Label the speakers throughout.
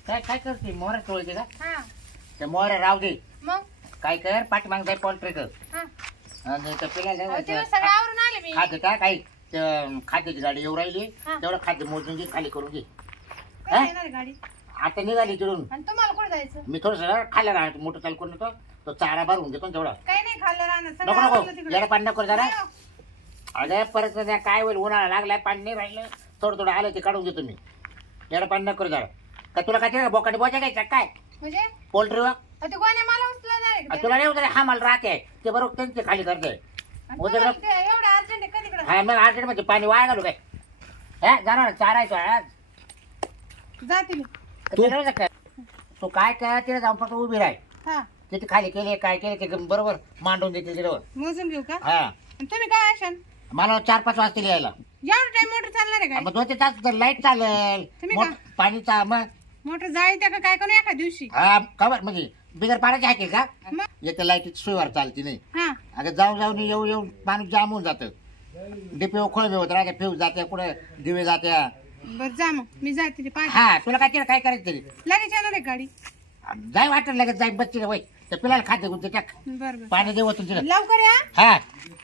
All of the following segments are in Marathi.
Speaker 1: काय काय करते मोहरा चोळते का
Speaker 2: हा
Speaker 1: ते मोहरा राहू दे
Speaker 2: मग
Speaker 1: काय कर पाठीमाग जाय पोल्ट्री कर
Speaker 2: हा
Speaker 1: आणि त्या पिला
Speaker 2: अहो, तेव्हा सगळं आवरून आले मी
Speaker 1: खाद्य काय काही ते खाद्याची गाडी येऊ राहिली
Speaker 2: हा.
Speaker 1: तेवढं खाद्य मोजून घे खाली करून घे
Speaker 2: कधी येणार आहे गाडी
Speaker 1: आता निघाली तिकडून
Speaker 2: आणि तुम्हाला कुठे जायचं
Speaker 1: मी थोडस खाल्ला राहतो मोठं चालू करून येतो तो चारा भरून घेतो ना तेवढा
Speaker 2: काही नाही खाल्लं राहणार
Speaker 1: नको
Speaker 2: सगळं आवरलं
Speaker 1: नको
Speaker 2: तिकडे
Speaker 1: येडा पाणी नको जरा
Speaker 2: नाही हो.
Speaker 1: अरे परत त्या काय होईल उन्हाळा लागलाय पाणी नाही राहिलं थोडं थोडं आलं ते काढून घेतो मी येडा पाणी नको जरा का तुला काय बोकाने बोचा घ्यायचा काय
Speaker 2: म्हणजे
Speaker 1: पोल्ट्रीवर
Speaker 2: अहो, ते कोण्या मला उचलणार आहे का ते?
Speaker 1: तुला नाही उतर हा मला राहते ते बरोबर त्यांचे खाली करते
Speaker 2: आणि तुम्हाला ते एवढं अर्जंट आहे कधी इकडं
Speaker 1: हा मग अर्जंट म्हणजे पाणी वाया घालू काय हा जाणार चारायचो आज
Speaker 2: जाते मी
Speaker 1: तू काय काय तिला जाऊन फक्त उभी राह
Speaker 2: हा
Speaker 1: तिथे खाली केले काय केले ते बरोबर मांडून देते तिच्यावर
Speaker 2: मोजून घेऊ का
Speaker 1: हा
Speaker 2: आणि तुम्ही काय असाल
Speaker 1: मला 4-5 वाजता यायला
Speaker 2: एवढं टाइम मोटर चालणार आहे काय
Speaker 1: मग 2 ते तास लाईट चालेल
Speaker 2: तुम्ही
Speaker 1: मोठ- पाणीचा मग
Speaker 2: मोटर जाईल त्या का काय करू एका दिवशी
Speaker 1: हा खबर म्हणजे बिगर पाण्याची हाकेल का
Speaker 2: मग
Speaker 1: येते लाईटीची सोयीवर चालती नाही
Speaker 2: हा
Speaker 1: अगं जाऊन जाऊन येऊ येऊन माणूस जाम होऊन जातं डिपे खोळ होत राहते फ्यूज जाते कुठे दिवे जात्या
Speaker 2: बरं जा मग मी जाते ते पाणी
Speaker 1: हा तुला काय केलं काय करायचं तरी
Speaker 2: लगेच येणार आहे गाडी
Speaker 1: जाय वाटत लगेच जाय बच्ची वय तर पिलाला खाते गुंते टाक
Speaker 2: बरं बरं
Speaker 1: पाणी देऊ तुला
Speaker 2: लवकर या
Speaker 1: हा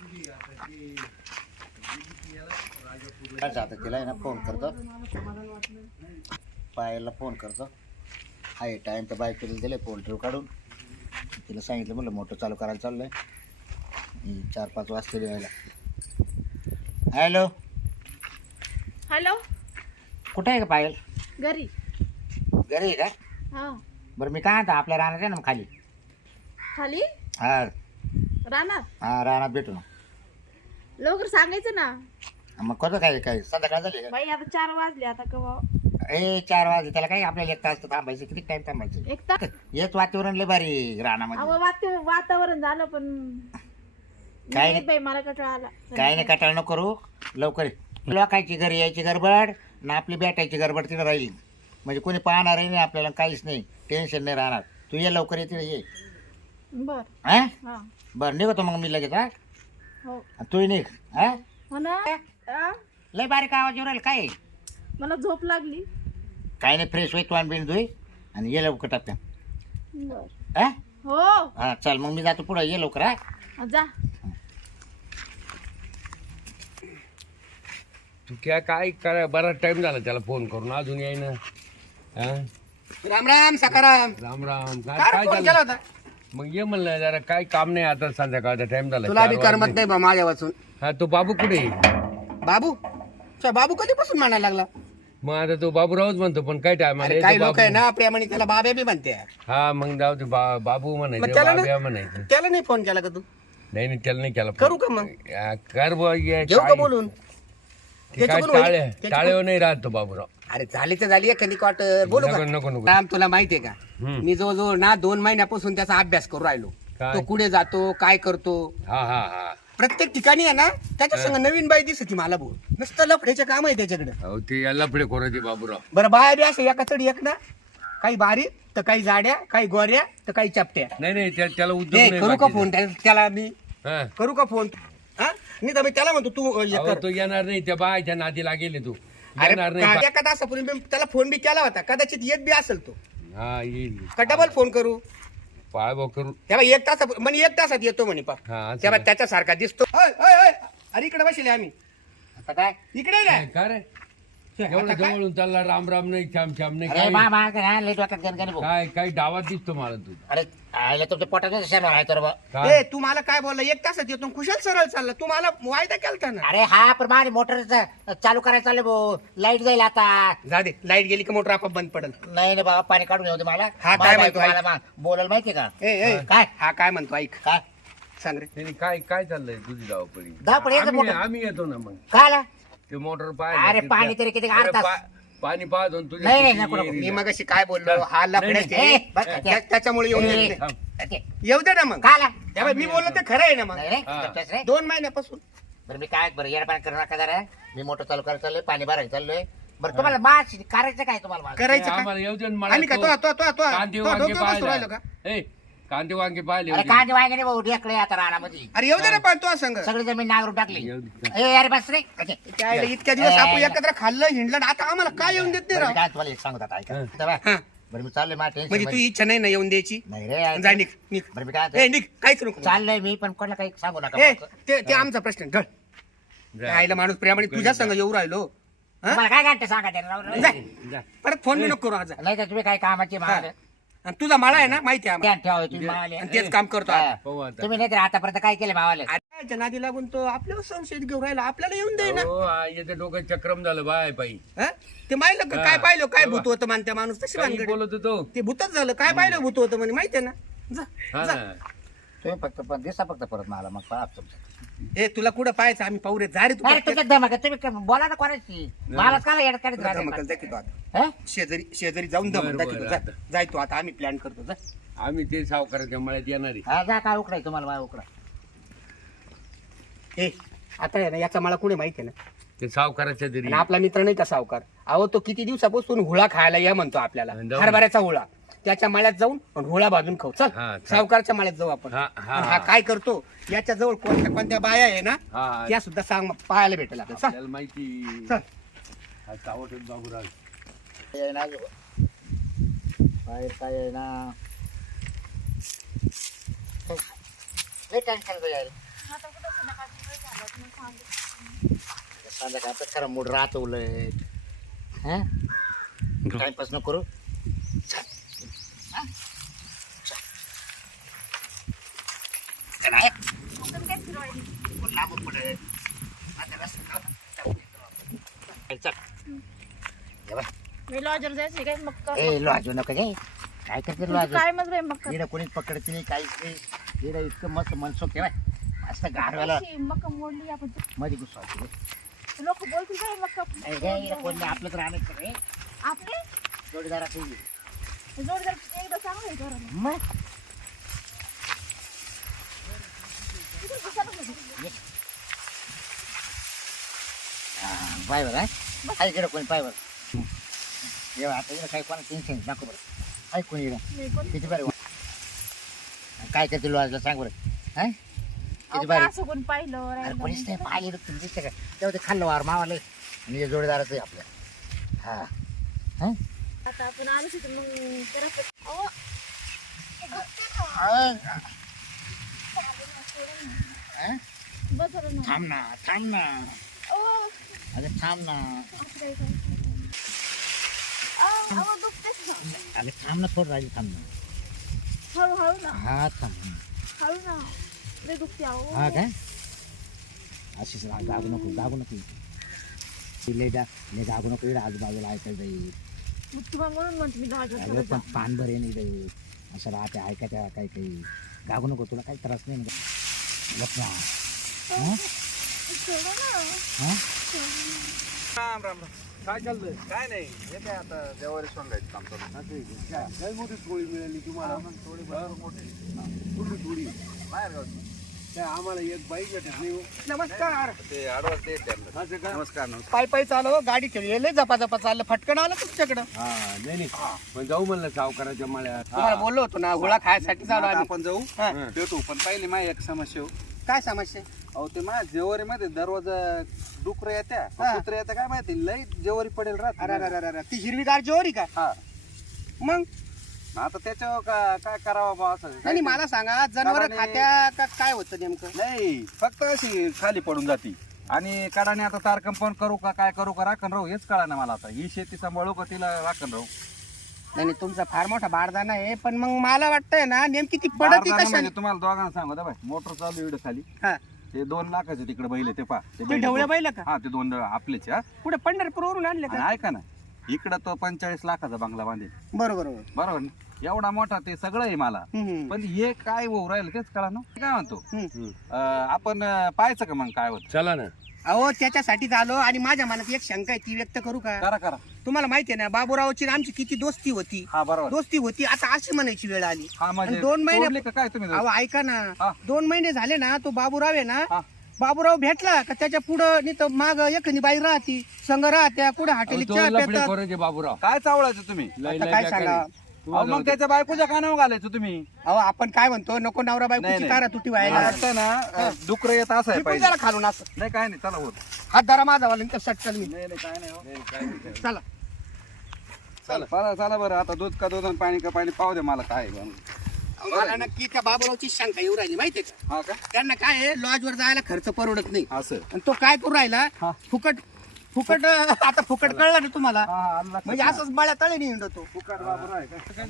Speaker 1: आता तिला आहे ना फोन करतो पायाला फोन करतो हाय टाइम तर बाईक केलेलं दिले पोल्ट्री काढून तिला सांगितलं म्हणलं मोटर चालू करायला चाललंय 4-5 वाजता यायला हॅलो
Speaker 2: हॅलो
Speaker 1: कुठे आहे का पायल
Speaker 2: घरी
Speaker 1: घरी आहे का
Speaker 2: हा
Speaker 1: बरं मी काय म्हणतो आपल्या राहणार आहे ना मग खाली
Speaker 2: खाली
Speaker 1: हा
Speaker 2: राहणार
Speaker 1: हा राहणार भेटू ना
Speaker 2: लवकर सांगायचं ना
Speaker 1: मग कसं काय काय संध्याकाळ झाली का
Speaker 2: बाई आता 4 वाजले आता कवा
Speaker 1: 4 वाजले त्याला काही आपल्याला 1 तास तर थांबायचं किती टाइम थांबायचं
Speaker 2: एक तास
Speaker 1: हेच वातावरण लय भारी रानामध्ये
Speaker 2: वातावरण झालं पण
Speaker 1: काय नाही
Speaker 2: बाई मला कंटाळा आला
Speaker 1: काही नाही कटाळ नको करू लवकर ये. लोकांची घरी यायची गडबड ना आपली भेटायची गडबड तिथे राहील म्हणजे कोणी पाहणारही नाही आपल्याला काहीच नाही टेन्शन नाही राहणार तू ये लवकर येते ये
Speaker 2: बर
Speaker 1: हा
Speaker 2: हा
Speaker 1: बरं निघतो मग मी लगेच हा
Speaker 2: हो
Speaker 1: तू निघ हा
Speaker 2: हो ना
Speaker 1: लय बारीक आवाज येऊ राहील काय
Speaker 2: मला झोप लागली
Speaker 1: काही नाही फ्रेश होई तोंड बिंड धुई आणि ये लवकर टप्प्या
Speaker 2: बर
Speaker 1: हा
Speaker 2: हो
Speaker 1: हा चल मग मी जातो पुढे ये लवकर हा
Speaker 2: जा
Speaker 3: तू काय करा बराच टाइम झाला त्याला फोन करून अजून येई ना हा?
Speaker 4: राम राम सकाराम
Speaker 3: राम राम काय
Speaker 4: काय
Speaker 3: काय
Speaker 4: फोन केला
Speaker 3: झालं
Speaker 4: होता
Speaker 3: मग ये म्हणलं जरा काय काम नाही आता संध्याकाळचा टाइम झाला
Speaker 4: तुला
Speaker 3: 4
Speaker 4: बी
Speaker 3: वाजले.
Speaker 4: करमत नाही बा माझ्या वाचून
Speaker 3: हा तो बाबू कुठे आहे?
Speaker 4: बाबू अच्छा, बाबू कधीपासून म्हणायला लागला
Speaker 3: मग आता तो बाबू राहूच म्हणतो पण काय टाइम
Speaker 4: अरे काही लोक आहे ना प्रेमाने त्याला बाबे बी म्हणते
Speaker 3: हा मग जाऊ ते बाबू
Speaker 4: मग
Speaker 3: म्हणायचं
Speaker 4: त्याला
Speaker 3: बाब्या
Speaker 4: ना-
Speaker 3: म्हणायचं
Speaker 4: त्याला नाही फोन केला का तू
Speaker 3: नाही नाही त्याला नाही केला
Speaker 4: करू का मग
Speaker 3: कर बुवा, ये
Speaker 4: घेऊ का
Speaker 3: काय-
Speaker 4: बोलून
Speaker 3: ते काय
Speaker 4: त्याच्याकडून
Speaker 3: टाळे
Speaker 4: त्याच्याकडून-
Speaker 3: टाळेवर नाही राहत तो बाबूराव
Speaker 4: अरे झाली तर झाली एखादी क्वार्टर बोलू
Speaker 3: नको
Speaker 4: का
Speaker 3: नको नको
Speaker 4: राम तुला माहितीये का
Speaker 3: हम्म.
Speaker 4: मी जवळजवळ ना 2 महिन्यापासून त्याचा अभ्यास करू राहिलो
Speaker 3: काय?
Speaker 4: तो कुठे जातो काय करतो
Speaker 3: हा हा हा
Speaker 4: प्रत्येक ठिकाणी आहे ना त्याच्या संग नवीन बाई दिसती मला भाऊ नुसतं लफड्याचे काम आहे त्याच्याकडे
Speaker 3: अहो ते याला पुढे कोराचे बाबूराव
Speaker 4: बरं बाया बी असे एका चढ एक ना काही बारीक तर काही जाड्या काही गोऱ्या तर काही चपट्या
Speaker 3: नाही नाही त्याला उद्योग
Speaker 4: ए,
Speaker 3: नाही
Speaker 4: करू का
Speaker 3: बाकीचा.
Speaker 4: फोन त्याला मी
Speaker 3: हा.
Speaker 4: करू का फोन हा नाही तर मी त्याला म्हणतो तू हे
Speaker 3: अहो,
Speaker 4: कर
Speaker 3: तो येणार नाही त्या बायच्या नादीला गेले तू
Speaker 4: अरे
Speaker 3: येणार नाही
Speaker 4: का- एका तासापूर्वी मी त्याला फोन बी केला होता कदाचित येत बी असेल तो
Speaker 3: हा येईल
Speaker 4: का डबल फोन करू
Speaker 3: पाय भाऊ करू
Speaker 4: तेव्हा 1 तास म्हणजे 1 तासात येतो म्हणे पा
Speaker 3: हा असं
Speaker 4: तेव्हा
Speaker 3: का?
Speaker 4: त्याच्यासारखा दिसतो ओय, ओय, ओय. अरे इकडे बसले आम्ही
Speaker 1: आता काय
Speaker 4: इकडे
Speaker 3: काय
Speaker 4: नाही
Speaker 3: का रे एवढं जवळून चालला राम राम नाही छाम छाम नाही
Speaker 1: अरे
Speaker 3: काय
Speaker 1: मा लेट वाटत गणगणी भाऊ
Speaker 3: काय काही डावात दिसतो मला तू
Speaker 1: अरे आयला तुमच्या पोटात शेणार आहे तर बा
Speaker 3: काय
Speaker 4: ए तू मला काय बोलला 1 तासात येतो कुशल सरळ चालला तू मला वायदा केलता ना
Speaker 1: अरे हा पण माझी मोटर चालू करायला चालले भाऊ लाईट जाईल आता
Speaker 4: जा दे लाईट गेली की मोटर आपोआप बंद पडल
Speaker 1: नाही नाही बाबा पाणी काढून येऊ दे मला
Speaker 4: हा,
Speaker 1: मला
Speaker 4: काय
Speaker 1: बायको
Speaker 4: म्हणतो,
Speaker 1: मला बोलायला माहितीये का
Speaker 4: ए ए
Speaker 1: काय
Speaker 4: हा काय म्हणतो ऐक
Speaker 1: काय
Speaker 4: सांग रे
Speaker 3: नाही, काय काय चाललंय तुझी धावपळी
Speaker 1: धावपळी याचं
Speaker 3: आम्ही
Speaker 1: मोठं-
Speaker 3: आम्ही येतो ना मग
Speaker 1: काय आला?
Speaker 3: ते मोटर
Speaker 1: अरे, पाणी तरी किती अर्धा तास.
Speaker 3: पाणी पाहतो
Speaker 1: नाही, नाही, नको, नको.
Speaker 4: मी मग अशी काय बोललो हा
Speaker 3: नाही,
Speaker 4: लफड्याचे
Speaker 1: नाही. ए, बस,
Speaker 4: त्याच्यामुळे येऊन
Speaker 1: ए,
Speaker 4: देत नाही.
Speaker 1: ओके.
Speaker 4: येऊ दे ना मग
Speaker 1: काय आला?
Speaker 4: तेव्हा मी बोललो ते खरं आहे ना मग
Speaker 1: नाही रे,
Speaker 3: हा.
Speaker 1: करतोयस रे?
Speaker 4: 2 महिन्यापासून
Speaker 1: बरं मी काय बरं येडा पाणी करू नका जरा मी मोटर चालू करायला चाललोय पाणी भरायला चाललोय बरं तुम्हाला मास करायचं काय तुम्हाला मास?
Speaker 4: करायचं का
Speaker 3: आम्हाला येऊ दे ना मला
Speaker 4: आम्ही का
Speaker 3: कांदे
Speaker 4: तो
Speaker 3: वांगे
Speaker 4: डोक्यावर बसू राहिलो का
Speaker 3: पाहिले ए कांदे वांगे पाहिले
Speaker 1: अरे कांदे वांगे नाही भाऊ ढेकळे आता रानामध्ये
Speaker 4: अरे येऊ दे ना पण तो संग
Speaker 1: सगळी जमीन नांगरून टाकली
Speaker 3: येऊ दे.
Speaker 1: ए अरे बस रे ओके.
Speaker 4: त्याला इतक्या दिवस आपण एकत्र खाल्लं हिंडलं आणि आता आम्हाला काय येऊन देत नाही
Speaker 1: बरं, मी
Speaker 4: राव
Speaker 1: काय तुम्हाला एक सांगत आता ऐका
Speaker 3: हा.
Speaker 1: तेव्हा
Speaker 4: हा.
Speaker 1: बरं मी चाललोय माझ्या
Speaker 4: म्हणजे
Speaker 1: टेन्शन
Speaker 4: तू इच्छा नाही ना येऊन द्यायची
Speaker 1: नाही रे
Speaker 4: जा निघ निघ
Speaker 1: बरं मी काय
Speaker 4: ए निघ काहीच नको
Speaker 1: चाललंय मी पण कोणाला काही सांगू नका
Speaker 4: ए ते आमचा प्रश्न ढळ राहिला माणूस प्रामाणिक तुझ्या संग येऊ राहिलो हा?
Speaker 1: मला काय घंटे सांगा ते राव, राव.
Speaker 4: जा.
Speaker 3: जा.
Speaker 4: परत फोन बी नको करू आज
Speaker 1: नाही तर तुम्ही काय कामाची माग
Speaker 4: आणि तुझा माळा आहे ना माहिती आहे आम्हाला.
Speaker 1: ठेवा तुम्ही मावाले.
Speaker 4: आणि तेच काम करतो आता.
Speaker 3: पाहू आता.
Speaker 1: तुम्ही नाही तर आतापर्यंत काय केलं मावाले
Speaker 4: आता नादी लागून तो आपल्याला संशय घेऊन राहिला आपल्याला येऊन दे ना
Speaker 3: हो याचं डोकं चक्रम झालं बाय बाई
Speaker 4: हा? ते माहिलं का काय पाहिलं काय भूत होतं मानत्या माणूस तशी
Speaker 3: काही
Speaker 4: भानगड
Speaker 3: बोलत होतो
Speaker 4: ते भूतच झालं काय पाहिलं भूत होतं म्हणे माहिती आहे ना जा
Speaker 3: हा
Speaker 4: जा.
Speaker 3: ना
Speaker 1: तुम्ही फक्त पण दिसा फक्त परत मला मग पाहतो तुमचं
Speaker 4: ए तुला कुठं पाहायचं आम्ही पाहू रे जा रे तू
Speaker 1: अरे तुमच्या दमक आहे, तुम्ही बोला ना कोणाची मला काय येडत काढत
Speaker 4: तुला
Speaker 1: राहते
Speaker 4: धमकल
Speaker 1: का?
Speaker 4: जा की तू आता
Speaker 1: हं?
Speaker 4: शेजारी शेजारी जाऊन दमक
Speaker 3: बरं,
Speaker 4: जा की तू
Speaker 3: बरं,
Speaker 4: जा
Speaker 3: आता.
Speaker 4: जाय तू आता आम्ही प्लॅन करतो जा
Speaker 3: आम्ही ते सावकाराच्या मळ्यात येणार आहे
Speaker 1: हा जा काय उकडाय तुम्हाला बाय उकडा
Speaker 4: ए आता आहे ना याचा मला कुणी माहिती आहे ना
Speaker 3: ते सावकाराच्या तरी
Speaker 4: आणि आपला मित्र नाही का सावकार अहो तो किती दिवसापासून हुळा खायला या म्हणतो आपल्याला
Speaker 3: जाऊ.
Speaker 4: हरभऱ्याचा हुळा त्याच्या माळ्यात जाऊन आणि हुळा भाजून खाऊ चल
Speaker 3: हा, चल.
Speaker 4: सावकारच्या माळ्यात जाऊ आपण
Speaker 3: हा, हा,
Speaker 4: आणि हा काय करतो याच्या जवळ कोणत्या कोणत्या बाया आहे ना
Speaker 3: हा
Speaker 4: त्या सुद्धा सांग पाहायला भेटेल आपल्याला चल
Speaker 3: आपल्याला माहिती
Speaker 4: चल
Speaker 3: हा सावट बाबूराव
Speaker 1: काय आहे ना बाहेर काय आहे ना लय टेन्शन यायला
Speaker 2: आता कुठं संध्याकाळची वेळ झाली, मग सांगू.
Speaker 1: संध्याकाळचं खरं मूड राहत उलट हा टाइमपास नको करू चल. हा? चल. चल, आहे.
Speaker 2: आपण काय फिरवायली?
Speaker 1: कोण लांबून पडेल. आता रस्ता- चल. ये बघ.
Speaker 2: मी लॉजर जायचे काय मग कर.
Speaker 1: ए लॉजू नको गे काय करते
Speaker 2: तुमचं
Speaker 1: लॉजू
Speaker 2: काय मग बाई मग कर.
Speaker 1: इकडे कोणीच पकडते नाही काहीच नाही इकडे इतकं मस्त मनसोख ठेवाय मस्त गाडवाला
Speaker 2: अशी मग मोडली आपण
Speaker 1: मध्ये गुस्सा
Speaker 2: लोक बोलतील काय मग
Speaker 1: कोणी आपलं तर आणायचं रे
Speaker 2: आपले
Speaker 1: जोडीदाराचं
Speaker 2: जोडदार एकदा चांगलं आहे करा मग.
Speaker 1: मग
Speaker 2: तिथे बसायला पाहिजे.
Speaker 1: पाय बरं आहे इकडे कोणी पाय बरं येऊ आता इकडे काही कोणा टेन्शन नको बरं आहे कोणी इकडं
Speaker 2: नाही कोण-
Speaker 1: किती बरं काय करते लॉजला सांग बरं हा
Speaker 2: अहो,
Speaker 1: किती
Speaker 2: काय
Speaker 1: बरं
Speaker 2: असं कोण पाहिलं
Speaker 1: अरे
Speaker 2: राहिलं
Speaker 1: कोणीच नाही
Speaker 2: नाही.
Speaker 1: पाहिलं तुम्ही दिसतं का तेव्हा ते खाल्लं वार मावाले आणि हे जोडीदाराचं आहे आपल्या हा हा
Speaker 2: आता आपण आलो तिथे मग जरा अहो बस ना
Speaker 1: थांब ना
Speaker 2: अहो
Speaker 1: अगं थांब ना
Speaker 2: असं काय करायचं? अहो दुखतेच ना
Speaker 1: अगं थांब ना थोडं राहील थांब ना
Speaker 2: हळूहळू ना
Speaker 1: हा थांब
Speaker 2: हळू ना लय दुखते अहो
Speaker 1: हा काय अशीच जागू नको लय जागू नको इकडे आजूबाजूला ऐकायला जाईल
Speaker 2: मग तुम्हाला म्हणून म्हणते मी लॉजर
Speaker 1: अगं पण पान बरे नाही जाईल असं राहते ऐकायच्या काही गागू नको तुला काही त्रास नाही ना गप ना हा? हा?
Speaker 5: राम राम राम काय चाललंय काय नाही हे काय आता देवारी सोंगायचं काम चालू
Speaker 3: लय मोठी टोळी मिळाली तुम्हाला
Speaker 5: थोडी मोठी
Speaker 3: कुठली टोळी
Speaker 5: बाहेर गावची
Speaker 3: काय आम्हाला एक बाई भेटत नाही हो.
Speaker 4: नमस्कार
Speaker 5: ते आडवाच ते त्यांना
Speaker 3: असं का
Speaker 5: नमस्कार नमस्कार
Speaker 4: पाय पाय चालव गाडी ठेवली लय जपा जपा चाललं फटकन आलं तुमच्याकडं
Speaker 3: हा नाही पण जाऊ म्हणलं सावकाराच्या मळ्यात
Speaker 4: तुम्हाला बोललो होतो ना हुळा खायसाठी चालू
Speaker 5: आता
Speaker 4: आम्ही
Speaker 5: आपण जाऊ
Speaker 4: हा.
Speaker 5: भेटू पण पहिली माझी एक समस्या हो.
Speaker 4: काय समस्या
Speaker 5: अहो ते माझ्या जेवारी मध्ये दरवाजा डुकर येत्या
Speaker 4: हा.
Speaker 5: कुत्रे येत्या काय माहिती लई जेवारी पडेल राहत
Speaker 4: अरे अरे अरे ती हिरवीगार जोरी का
Speaker 5: हा
Speaker 4: मग
Speaker 5: आता त्याच्यावर काय करावं बा असं
Speaker 4: नाही मला सांगा जनावर
Speaker 5: काढाने-
Speaker 4: खात्या का काय होतं नेमकं
Speaker 5: नाही फक्त अशी खाली पडून जाती आणि काढाने आता तार कंपाऊंड करू का काय करू का राखण राहू हेच कळा ना मला आता ही शेती सांभाळू का तिला राखण राहू
Speaker 4: नाही नाही, तुमचा फार मोठा बारदाना आहे पण मग मला वाटतंय ना नेमकी ती पडती
Speaker 5: बारदाना
Speaker 4: कशाने
Speaker 5: म्हणजे तुम्हाला दोघांना सांगू बाय मोटर चालू इकडे खाली
Speaker 4: हा
Speaker 5: ते 2 लाखाचे तिकडे बैल ते पा
Speaker 4: ते ढवळ्या बैल का
Speaker 5: हा ते 2 आपलेच हा
Speaker 4: पुढे पंढरपूरवरून आणले
Speaker 5: आणि
Speaker 4: का
Speaker 5: ऐका ना इकडं तो 45 लाखाचा बंगला बांधेल
Speaker 4: बरोबर बरोबर
Speaker 5: बरोबर ना एवढा मोठा ते सगळं आहे मला
Speaker 4: हम्म,
Speaker 5: पण हे काय होऊ राहिलं तेच कळा ना काय म्हणतो
Speaker 4: हम्म.
Speaker 5: आपण पाहायचं का मग काय होत
Speaker 3: चला ना
Speaker 4: अहो त्याच्यासाठीच आलो आणि माझ्या मनात एक शंका आहे ती व्यक्त करू का
Speaker 5: करा करा
Speaker 4: तुम्हाला माहिती आहे ना बाबूरावची आणि आमची किती दोस्ती होती
Speaker 5: हा बरोबर
Speaker 4: दोस्ती होती आता अशी म्हणायची वेळ आली
Speaker 5: हा म्हणजे
Speaker 4: आणि 2 महिने
Speaker 5: तोडले का काय तुम्ही
Speaker 4: अहो ऐका ना
Speaker 5: हा.
Speaker 4: 2 महिने झाले ना तो बाबूराव आहे ना
Speaker 5: हा.
Speaker 4: बाबूराव भेटला का त्याच्या पुढं नाही तर माग एखादी बाई राहती संघ राहत्या कुठं हॉटेल
Speaker 3: तो
Speaker 4: चहा
Speaker 3: लफडे
Speaker 4: पितात
Speaker 3: कोराचे बाबूराव
Speaker 5: काय चावळायचं तुम्ही
Speaker 3: लय
Speaker 4: आता
Speaker 3: लय
Speaker 4: काय
Speaker 3: बेकारी.
Speaker 4: सांगा?
Speaker 5: अहो, मग त्याच्या बायकोच्या कानावर घालायचं तुम्ही
Speaker 4: अहो आपण काय म्हणतो नको नवरा
Speaker 5: नाही,
Speaker 4: बायकोची
Speaker 5: नाही.
Speaker 4: तारा तुटी
Speaker 5: मला
Speaker 4: व्हायला
Speaker 5: वाटतं ना डुकर येत असं आहे
Speaker 4: टिपून
Speaker 5: पाहिजे
Speaker 4: त्याला खालून असं
Speaker 5: नाही काय नाही चला होत
Speaker 4: हात धरा माझा वाला सटकल मी
Speaker 5: नाही नाही काय नाही हो.
Speaker 4: चला
Speaker 5: चला चला बरं आता दूध का दूध आणि पाणी का पाणी पाहू दे मला काय आहे बा.
Speaker 4: मला नक्की त्या बाबूरावची शंका येऊ राहिली माहितीये का
Speaker 5: हा का
Speaker 4: त्यांना काय आहे लॉजवर जायला खर्च परवडत नाही
Speaker 5: असं
Speaker 4: आणि तो काय करू राहिला
Speaker 5: हा.
Speaker 4: फुकट फुकट आता फुकट कळलं ना तुम्हाला
Speaker 5: हा हा आलं लक्षात.
Speaker 4: म्हणजे असंच बळ्या तळे नाही हिंडतो
Speaker 5: फुकट बाबूराव आहे का?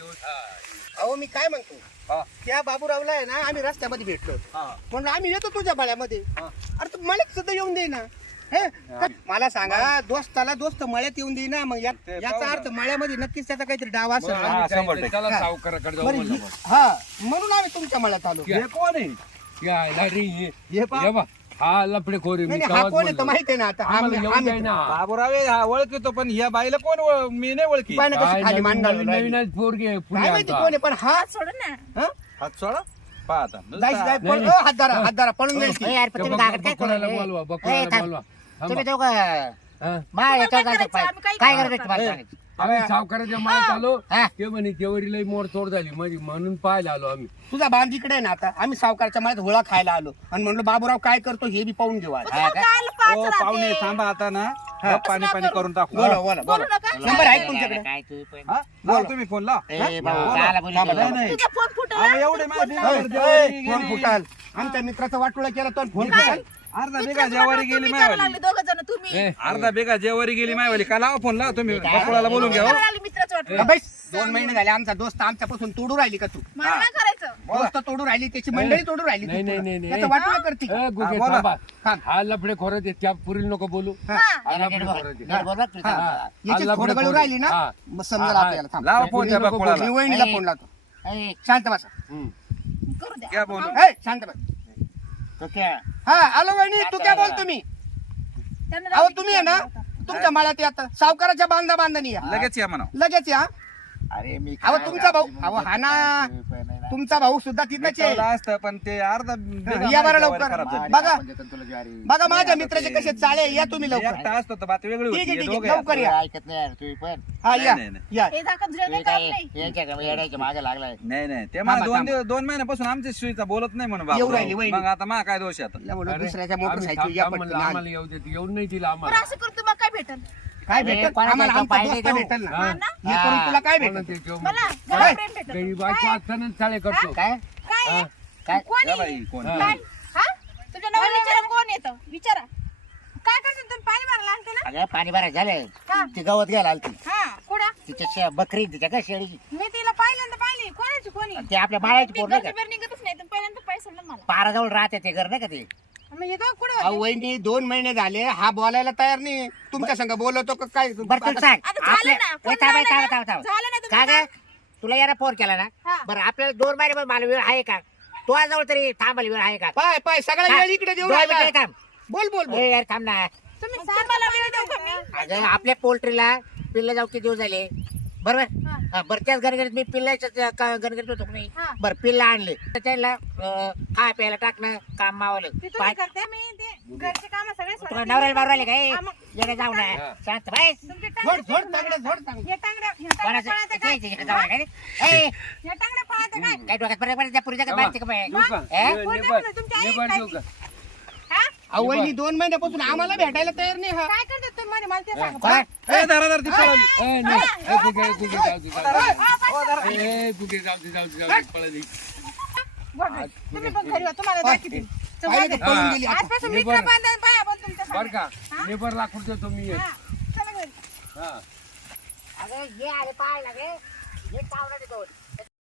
Speaker 4: अहो मी काय म्हणतो
Speaker 5: हा.
Speaker 4: त्या बाबूरावला आहे ना आम्ही रस्त्यामध्ये भेटलो
Speaker 5: हा.
Speaker 4: म्हणलं आम्ही येतो तुझ्या बळ्यामध्ये
Speaker 5: हा.
Speaker 4: अरे तू मळ्यात सुद्धा येऊन दे ना हे मला सांगा दोस्ताला दोस्त मळ्यात येऊन दे ना मग
Speaker 5: ते
Speaker 4: याचा
Speaker 5: पाहू
Speaker 4: अर्थ मळ्यामध्ये नक्कीच त्याचा काहीतरी डाव
Speaker 3: मग
Speaker 4: असेल
Speaker 3: आम्ही
Speaker 5: हा,
Speaker 3: काय
Speaker 5: 100%
Speaker 3: त्याला
Speaker 4: हा.
Speaker 3: सावकाराकडे जाऊ
Speaker 4: बरं
Speaker 3: म्हणलं
Speaker 4: ही-
Speaker 3: मग.
Speaker 4: हा म्हणून आम्ही तुमच्या मळ्यात आलो
Speaker 5: हे कोण आहे
Speaker 3: यायला रे
Speaker 5: हे पहा.
Speaker 3: हे बा हा लपडे खोरे मी
Speaker 4: नाही नाही, हा
Speaker 3: तेव्हाच
Speaker 4: कोण आहे तर
Speaker 3: बोललो.
Speaker 4: माहिती आहे ना आता
Speaker 3: आम्हाला येऊन
Speaker 4: आम्ही-
Speaker 3: जाई ना
Speaker 5: बाबूराव आहे, हा ओळखतो पण या बाईला कोण मी नाही ओळखी
Speaker 4: पाहिलं कसं
Speaker 3: काय
Speaker 4: खाली
Speaker 3: नवीन
Speaker 4: मांडावं
Speaker 3: नवीन
Speaker 4: राहिली.
Speaker 3: नवीनच पोरगी आहे, पुढे
Speaker 4: काय माहिती
Speaker 3: आता.
Speaker 4: कोण आहे पण हा
Speaker 2: सोड ना.
Speaker 4: हा?
Speaker 5: हात सोडा पहा आता
Speaker 4: जायचं जाय
Speaker 3: नाही,
Speaker 4: पळ
Speaker 3: नाही.
Speaker 4: हात धरा पळून जाईल ती.
Speaker 6: यार पण
Speaker 3: त्या
Speaker 6: तुम्ही
Speaker 3: बक-
Speaker 6: गागट काय
Speaker 3: बकराला
Speaker 6: करू
Speaker 3: बोलवा
Speaker 6: ए,
Speaker 3: बकराला
Speaker 6: थांब.
Speaker 3: बोलवा
Speaker 6: तुम्ही
Speaker 3: थांबा.
Speaker 6: दोघं
Speaker 3: हा.
Speaker 6: मा
Speaker 2: काय
Speaker 6: याच्यावर
Speaker 2: करायचं?
Speaker 6: जायचं
Speaker 2: आम्ही काय
Speaker 6: काय
Speaker 2: करायचं?
Speaker 6: करायचं तुम्हाला सांगायचं
Speaker 3: आम्ही सावकाराच्या माळ्यात आलो
Speaker 6: हा.
Speaker 3: ते म्हणे तेवढी लई मोडतोड झाली म्हणजे म्हणून पाहायला आलो आम्ही
Speaker 4: तुझा बांध इकडे आहे ना आता आम्ही सावकारच्या मळ्यात होळा खायला आलो आणि म्हणलो बाबूराव काय करतो हे बी पाहून घेऊ आज.
Speaker 6: हा का?
Speaker 2: काल पाच
Speaker 5: ओ
Speaker 2: राहते.
Speaker 5: पाहुणे थांबा आता ना पाणी पाणी करून टाकू
Speaker 4: बोला बोला
Speaker 2: बोलू
Speaker 4: बोला
Speaker 2: नका.
Speaker 4: नंबर आहे तुमच्याकडे
Speaker 6: काय तू पण
Speaker 5: हा? लावा तुम्ही फोन लाव
Speaker 6: ए भाऊ
Speaker 5: बोला.
Speaker 6: काला बोली
Speaker 4: थांबा,
Speaker 6: गेला?
Speaker 5: नाही
Speaker 2: तुझा फोन फुटला.
Speaker 5: अहो, एवढे माहिती
Speaker 4: ओय,
Speaker 5: नाही.
Speaker 4: ओय,
Speaker 5: जेवारी
Speaker 4: फोन
Speaker 5: गेली.
Speaker 4: फुटाल आमच्या मित्राचा वाटोळा केला तो फोन फुटाल
Speaker 5: अर्धा बिघा जेवारी गेली
Speaker 2: तुम्ही
Speaker 5: मायवाली
Speaker 2: लागले दोघं जण तुम्ही
Speaker 3: ए,
Speaker 5: अर्धा बिघा जेवारी गेली मायवाली का लावा फोन लावा तुम्ही बकुळाला बोलून घ्या हो.
Speaker 2: लागले मित्राचं वाटलं.
Speaker 4: का बैस 2 महिने झाले आमचा दोस्त आमच्यापासून तोडू राहिली का तू
Speaker 2: मला नाही करायचं.
Speaker 4: दोस्त तोडू राहिली त्याची मंडळी तोडू राहिली
Speaker 3: नाही,
Speaker 4: तू
Speaker 3: नाही,
Speaker 4: पुढं.
Speaker 3: नाही, नाही.
Speaker 4: त्याचं वाटोळा करते
Speaker 3: ए, गुगे,
Speaker 5: बोला.
Speaker 3: थांबा.
Speaker 4: थांब.
Speaker 3: हा लफडे खोरत आहे त्या पुरील नको बोलू
Speaker 2: हा.
Speaker 3: हा
Speaker 6: नीट
Speaker 3: लफडे
Speaker 6: बोल,
Speaker 3: खोरत आहे.
Speaker 6: नीट बोल बरं तुझं.
Speaker 3: हा.
Speaker 4: याची
Speaker 3: हा, लफडे
Speaker 4: खोडगळू
Speaker 3: खोरत
Speaker 4: राहिली ना
Speaker 3: आहे. हा.
Speaker 4: मग समजा
Speaker 3: हा,
Speaker 4: आपल्याला थांब
Speaker 5: लावा फोन त्या
Speaker 3: नको
Speaker 5: बकुळाला
Speaker 4: मी वहिनीला
Speaker 6: ए.
Speaker 4: फोन लावतो
Speaker 6: ए,
Speaker 4: शांत बसा
Speaker 3: हम्म.
Speaker 2: करू द्या.
Speaker 5: क्या बोलू
Speaker 4: ए, शांत बस
Speaker 6: तो क्या?
Speaker 4: हा आलो वहिनी तू काय बोल तुम्ही
Speaker 2: त्यांना
Speaker 4: अहो
Speaker 2: रात्री
Speaker 4: तुम्ही आहे ना तुमच्या माळ्यात या आता सावकाराच्या बांधणी या
Speaker 5: लगेच या म्हणा
Speaker 4: लगेच या
Speaker 1: अरे मी
Speaker 4: अहो
Speaker 1: काय
Speaker 4: तुमचा भाऊ
Speaker 1: रात्री
Speaker 4: अहो हा ना
Speaker 1: पण नाही ना.
Speaker 4: तुमचा भाऊ सुद्धा तिथंच
Speaker 5: विचारलं
Speaker 4: आहे
Speaker 5: असतं पण ते अर्धा बिघा
Speaker 4: या बरं
Speaker 5: माझ्या
Speaker 4: लवकर.
Speaker 5: खराब झाली.
Speaker 4: बघा.
Speaker 1: आपण देतो तुला ज्वारी.
Speaker 4: बघा माझ्या मित्राचे कसे चाळे या तुम्ही लवकर
Speaker 5: एकटा असतो तर बात वेगळी
Speaker 4: ठीक
Speaker 5: होती
Speaker 4: आहे
Speaker 5: हे
Speaker 4: ठीक आहे
Speaker 5: दोघं
Speaker 4: लवकर
Speaker 1: तू
Speaker 4: या
Speaker 1: ऐकत नाही यार तुम्ही पण
Speaker 4: हा या
Speaker 5: नाही, नाही.
Speaker 4: या
Speaker 2: हे दाखल
Speaker 6: तू
Speaker 2: नाही
Speaker 6: काय
Speaker 2: नाही.
Speaker 6: याच्या येड्याच्या मागे लागलाय
Speaker 5: नाही नाही ते मला
Speaker 4: थांबा,
Speaker 5: 2 महिन्यापासून आमच्या सुईचा बोलत नाही म्हणून
Speaker 4: येऊ
Speaker 5: बाबू
Speaker 4: राहिली, वहिनी.
Speaker 5: मग आता मा काय दोष आहे आता
Speaker 4: या म्हणून
Speaker 3: अरे,
Speaker 4: दुसऱ्याच्या
Speaker 3: आम्ही
Speaker 4: मोटरसायकल या
Speaker 3: थांब म्हणलं,
Speaker 4: पटकन
Speaker 3: आम्हाला येऊ देत येऊन नाही दिला
Speaker 2: बरं
Speaker 3: आम्हाला
Speaker 2: असं करतो मग काय भेटल
Speaker 4: काय
Speaker 6: अरे,
Speaker 4: भेटेल
Speaker 6: कोणाला
Speaker 4: आम्हाला
Speaker 6: तो
Speaker 4: आमचा
Speaker 6: पाहिजे
Speaker 4: दोस्त
Speaker 6: देऊ.
Speaker 4: भेटेल ना
Speaker 3: हा.
Speaker 4: हे करून तुला काय
Speaker 3: कोणा
Speaker 4: भेटेल
Speaker 3: ते जेवण
Speaker 2: मला
Speaker 3: भेटतं.
Speaker 2: घरात प्रेम भेटल.
Speaker 3: काही बायको असतानाच चाळे करतो
Speaker 6: काय
Speaker 2: काय आहे?
Speaker 6: काय?
Speaker 2: कोण
Speaker 5: या
Speaker 2: आहे?
Speaker 5: बाई, कोण
Speaker 3: हा.
Speaker 2: काय? हा? तुमच्या नवऱ्याला विचारा कोण येतं विचारा काय करतो तुम्ही पाणी भरायला आणते ना
Speaker 6: अगं पाणी भरायचं झालं
Speaker 2: हा.
Speaker 6: ती गवत घ्यायला आलती
Speaker 2: हा कुठं
Speaker 6: तिच्या बकरी तिच्या का शेळीची
Speaker 2: मी तिला पहिल्यांदा पाहिली कोणाची कोणी
Speaker 6: ते आपल्या बाळाची
Speaker 2: मी
Speaker 6: पोर नाही
Speaker 2: घरच्या
Speaker 6: का
Speaker 2: बाहेर निघतच नाही तुम्ही पहिल्यांदा पैसे सोडलं मला
Speaker 6: पाराजवळ राहते ते घर नाही का ते
Speaker 2: मग हे दोघं कुठं
Speaker 4: अहो
Speaker 2: होते?
Speaker 4: वहिनी 2 महिने झाले हा बोलायला तयार नाही तुमच्या संग बोलवतो का काय
Speaker 6: बरं तू सांग
Speaker 2: आता झालं ना, फोन
Speaker 6: थांब
Speaker 2: लावला
Speaker 6: थांब
Speaker 2: ना?
Speaker 6: थांब थांब
Speaker 2: झालं ना तुम्ही
Speaker 6: काय
Speaker 2: काय?
Speaker 6: ग तुला याला फोन केला ना
Speaker 2: हा.
Speaker 6: बरं आपल्याला 2 महिने पण मला वेळ आहे का तो जवळ तरी थांबायला वेळ आहे का
Speaker 4: पाय पाय सगळा वेळ इकडे देऊ
Speaker 6: 2
Speaker 4: राहिला.
Speaker 6: मिनिटं थांब
Speaker 4: बोल बोल बोल
Speaker 6: ए, यार थांब ना
Speaker 2: तुम्ही सांग मला वेळ देऊ का मी
Speaker 6: अगं आपल्या पोल्ट्रीला पिल्ला जाऊ किती दिवस झाले बरोबर
Speaker 2: हा.
Speaker 6: हा, बरं त्याच गणगणित मी पिल्लाच्या गणगणित होतो की नाही
Speaker 2: हा.
Speaker 6: बरं पिल्ला आणले तर त्याला खाय प्यायला टाकणं काम मावलं
Speaker 2: ते तुम्ही करते मी ते घरचे काम सगळे
Speaker 6: तुला
Speaker 2: सोडते.
Speaker 6: नवऱ्याला मारू काय
Speaker 2: हा, मग.
Speaker 6: येणे जाऊ ना
Speaker 3: हा.
Speaker 6: शांत बाई
Speaker 2: तुमचे
Speaker 4: झोड
Speaker 2: टांगडे
Speaker 4: झोड चांगलं झोड चांगलं
Speaker 2: हे टांगड्या हे टांगड्या
Speaker 6: कोणाचं
Speaker 2: पळायचं काय
Speaker 6: इथे जाऊ नका रे. ए,
Speaker 2: हे टांगड्या पळायचं काय
Speaker 6: काय डोक्यात पर्यंत पर्यंत त्या पुरीच्या
Speaker 3: थांबा.
Speaker 6: बाहेरची का बाई?
Speaker 3: देऊ का?
Speaker 6: ए?
Speaker 3: ने-
Speaker 2: कोण
Speaker 3: नेबर
Speaker 2: देऊ ना? तुमच्या आई
Speaker 3: नेबर
Speaker 2: काय
Speaker 3: देऊ का?
Speaker 2: हा
Speaker 4: अहो वहिनी 2 महिन्यापासून आम्हाला भेटायला तयार नाही हा
Speaker 2: काय करते तुम्ही मध्ये मला ते सांगा
Speaker 6: काय?
Speaker 5: ए, धरा, धरा, ती पळाली.
Speaker 3: ए, नाही. ए, गुगे, गुगे, जाऊ दे, जाऊ दे. ए, गुगे, जाऊ दे, जाऊ दे, जाऊ दे, पळाली.
Speaker 2: बघा, तुम्ही पण घरी वा, तुम्हाला दाखवते.
Speaker 4: पाहिलं तर पळून गेली आता.
Speaker 2: आजपासून
Speaker 3: मी
Speaker 2: मित्र
Speaker 3: बरं.
Speaker 2: बांधा पाया पण तुमच्या
Speaker 3: बर का
Speaker 2: हा?
Speaker 3: नेबर लाकूड देतो मी एक.
Speaker 2: हा, चला घरी.
Speaker 3: हा
Speaker 6: अगं, ये अरे पाहायला गे. ये चावलं ते दोन.